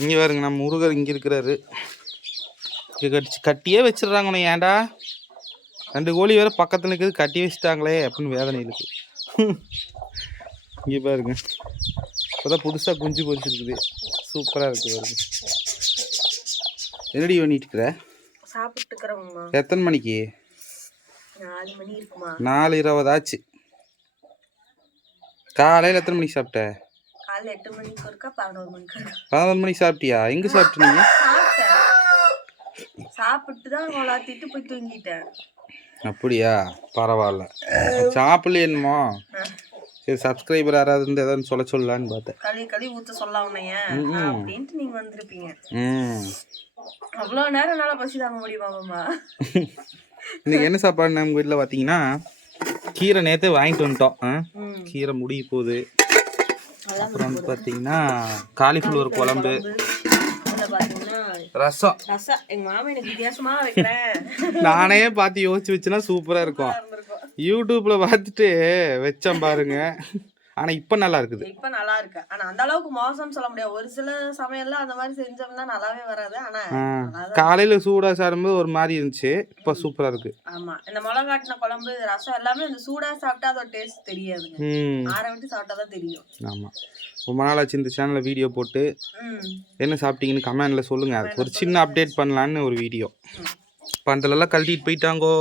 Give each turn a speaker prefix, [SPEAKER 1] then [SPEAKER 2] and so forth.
[SPEAKER 1] இங்கே பாருங்க நம்ம முருகர் இங்கே இருக்கிறாரு. இங்கே கட்டி கட்டியே வச்சிடுறாங்க உன்னை ஏன்டா? ரெண்டு கோழி வேற பக்கத்தில் நிற்குது கட்டி வச்சுட்டாங்களே அப்படின்னு வேதனை இருக்கு. இங்கே பாருங்க. இப்போதான் புதுசாக குஞ்சு பொரிச்சிருக்குது. சூப்பராக இருக்கு பாருங்க. என்னடி பண்ணிட்டு இருக்கிற எத்தனை மணிக்கு?
[SPEAKER 2] நாலு
[SPEAKER 1] இருபதாச்சு காலையில் எத்தனை மணிக்கு சாப்பிட்ட?
[SPEAKER 2] காலைல எட்டு மணிக்கு இருக்கா பதினோரு மணிக்கு இருக்கா
[SPEAKER 1] பதினொரு மணிக்கு சாப்பிட்டியா? எங்கே சாப்பிட்டு நீங்க
[SPEAKER 2] சாப்பிட்டேன். சாப்பிட்டு தான் கொளாத்திட்டு போய் தூங்கிட்டேன்.
[SPEAKER 1] அப்படியா? பரவாயில்ல. சாப்பிடல என்னமோ? சரி சப்ஸ்கிரைபர் யாராவது இருந்து ஏதாவது சொல்ல சொல்லலான்னு பார்த்தேன்.
[SPEAKER 2] களி களி ஊத்த சொல்ல உன்னைய. அப்படின்ட்டு நீங்க வந்திருப்பீங்க. அவ்வளோ நேரம் என்னால பசி தாங்க முடியுமா மாமா?
[SPEAKER 1] இன்னைக்கு என்ன சாப்பாடு நம்ம வீட்டில் பார்த்தீங்கன்னா கீரை நேற்று வாங்கிட்டு வந்துட்டோம். கீரை முடிய போகுது. அப்புறம் வந்து பார்த்தீங்கன்னா காலிஃப்ளவர் குழம்பு ரசம். நானே பார்த்து யோசிச்சு வச்சுன்னா சூப்பராக இருக்கும். யூடியூப்ல பார்த்துட்டு வச்சேன் பாருங்க. ஆனால் இப்போ நல்லா இருக்குது.
[SPEAKER 2] இப்ப நல்லா இருக்கு. ஆனா அந்த அளவுக்கு மோசம்னு சொல்ல முடியாது. ஒரு சில சமையல்ல அந்த மாதிரி செஞ்சோம்னா நல்லாவே வராது. ஆனா
[SPEAKER 1] காலையில் சூடாக சாரும்போது ஒரு மாதிரி இருந்துச்சு. இப்போ சூப்பராக இருக்கு.
[SPEAKER 2] ஆமா. இந்த மிளகாட்டின குழம்பு ரசம் எல்லாமே இந்த சூடா சாப்பிட்டா அதோட டேஸ்ட் தெரியாதுங்க.
[SPEAKER 1] ம்.
[SPEAKER 2] ஆற விட்டு சாப்பிட்டா தான் தெரியும்.
[SPEAKER 1] ஆமாம் ரொம்ப நாளாச்சு இந்த சேனலில் வீடியோ போட்டு. என்ன சாப்பிட்டீங்கன்னு கமெண்டில் சொல்லுங்கள் அதுக்கு ஒரு சின்ன அப்டேட் பண்ணலான்னு ஒரு வீடியோ பந்தலெல்லாம் கழட்டிட்டு போயிட்டாங்கோ.